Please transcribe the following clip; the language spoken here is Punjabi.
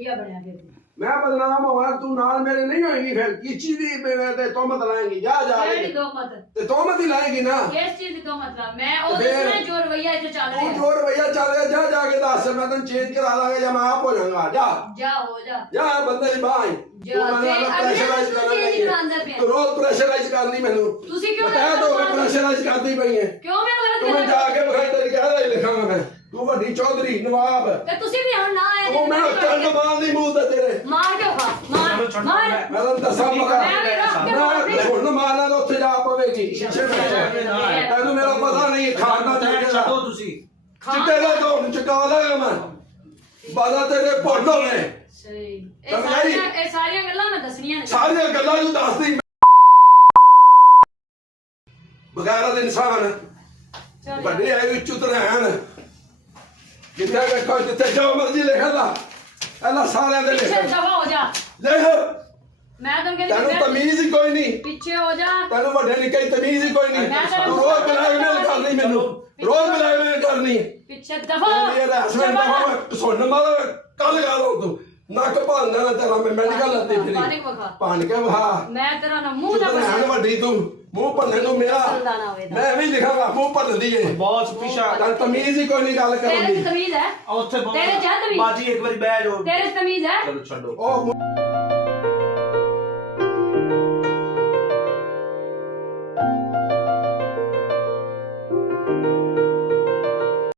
ਰਵਈਆ ਬਣਿਆ ਫਿਰ मैं बदनाम होगा तू नाल मेरे नहीं होएगी फिर किसी दी मेरे ते तोहमत लाएंगी जा जा ਕਿਹੜੀ ਦੋ ਮਤ ते तोहमत ही लाएगी ना ਕਿਸ ਚੀਜ਼ ਦੀ ਦੋ ਮਤਲਬ ਮੈਂ ਉਹ ਦੱਸਣਾ ਜੋ ਰਵਈਆ ਇੱਥੇ ਚੱਲ तू ਰਿਹਾ जो रवैया चल रहा जा जाके दस मैं तेन चेंज करा लांगा या मैं आप हो जाऊंगा जा ਜਾ ਹੋ ਜਾ जा बंदे दी बाई जा ਤੇ प्रेशराइज ਚੇਂਜ ਕਰਾਂਦਾ ਪਿਆ तू रोज प्रेशराइज करनी मैनू ਤੁਸੀਂ ਕਿਉਂ बताया तो मैं प्रेशराइज करती पई है ਕਿਉਂ ਮੈਨੂੰ तू मैं ਗਲਤ जाके बखाई तेरी कह रही लिखांगा मैं तू वड्डी चौधरी नवाब ਤੇ ਤੁਸੀਂ ਵੀ ਹੁਣ ਨਾ ਆਏ तू मैं चंड मार दी मुंह ते तेरे ਮਾਰ ਕੇ ਖਾ ਮਾਰ ਮਾਰ मैं तेन दसा मगा मैं ਹੁਣ ਮਾਰਨਾ ਤਾਂ ਉੱਥੇ ਜਾ ਪਵੇਗੀ ਸ਼ੀਸ਼ੇ ਵਿੱਚ ਤੈਨੂੰ ਮੇਰਾ ਪਤਾ ਨਹੀਂ ਖਾਣਾ ਚਾਹੀਦਾ ਛੱਡੋ ਤੁਸੀਂ ਚਿੱਟੇ ਦਾ ਤੋਂ ਚੁਕਾ ਲਾਂਗਾ ਮੈਂ ਬਾਦਾ ਤੇਰੇ ਪੋਟੋ ਨੇ ਸਹੀ ਇਹ ਸਾਰੀਆਂ ਗੱਲਾਂ ਮੈਂ ਦੱਸਣੀਆਂ ਨੇ ਸਾਰੀਆਂ ਗੱਲਾਂ ਨੂੰ ਦੱਸਦੀ ਬਗੈਰ ਦੇ ਇਨਸਾਨ ਵੱਡੇ ਆਏ ਵਿੱਚ ਉਤਰੈਣ ਜਿੱਥੇ ਵੇਖੋ ਜਿੱਥੇ ਜੋ ਮਰਜ਼ੀ ਲਿਖਦਾ ਇਹਨਾਂ ਸਾਰਿਆਂ ਦੇ ਪਿੱਛੇ ਲਿਖ ਦਫਾ ਹੋ ਜਾ ਲਿਖ ਮੈਂ ਤੁਹਾਨੂੰ ਤੈਨੂੰ ਕਹਿੰਦੀ ਤਮੀਜ਼ ਹੀ ਕੋਈ ਨਹੀਂ ਪਿੱਛੇ ਹੋ ਜਾ ਤੈਨੂੰ ਵੱਡੇ ਨਿੱਕੇ ਦੀ ਤਮੀਜ਼ ਹੀ ਕੋਈ ਨਹੀਂ ਤੂੰ ਰੋਜ਼ ਬਲੈਕਮੇਲ ਕਰਨੀ ਮੈਨੂੰ ਰੋਜ਼ ਬਲੈਕਮੇਲ ਕਰਨੀ ਪਿੱਛੇ ਦਫਾ ਮੇਰਾ ਹਸਬੰਦ ਦਾ ਸੁਣ ਮਾਰ ਕੱਲ ਗਾ ਲੋ ਤੂੰ ਨੱਕ ਭਾਂਦਾ ਨਾ ਤੇਰਾ ਮੈਂ ਮੈਡੀਕਲ ਲੱਤੀ ਫਿਰੀ ਪਾਣੀ ਵਖਾ ਭਾਂਡ ਕੇ ਵਹਾ ਮੈਂ ਤੇਰਾ ਨਾ ਮੂੰਹ ਦਾ ਰਹਿਣ ਵੱਡੀ ਤੂੰ ਮੂੰਹ ਭੰਨੇ ਨੂੰ ਮੇਰਾ ਚੱਲਦਾ ਨਾ ਹੋਵੇ ਤਾਂ। ਮੈਂ ਵੀ ਲਿਖਾਂਗਾ ਮੂੰਹ ਭੰਨਦੀ ਏ ਬਹੁਤ ਪਿਛਾ ਤਾਂ ਤਮੀਜ਼ ਹੀ ਕੋਈ ਨਹੀਂ ਗੱਲ ਕਰਨ ਤੇਰੇ ਦੀ ਚ ਤਮੀਜ਼ ਹੈ ਉੱਥੇ ਤੇਰੇ ਚ ਤਮੀਜ਼ ਬਾਜੀ ਇੱਕ ਵਾਰੀ ਬਹਿ ਜਾਓ ਤੇਰੇ ਚ ਤਮੀਜ਼ ਹੈ ਚਲੋ ਛੱਡੋ ਉਹ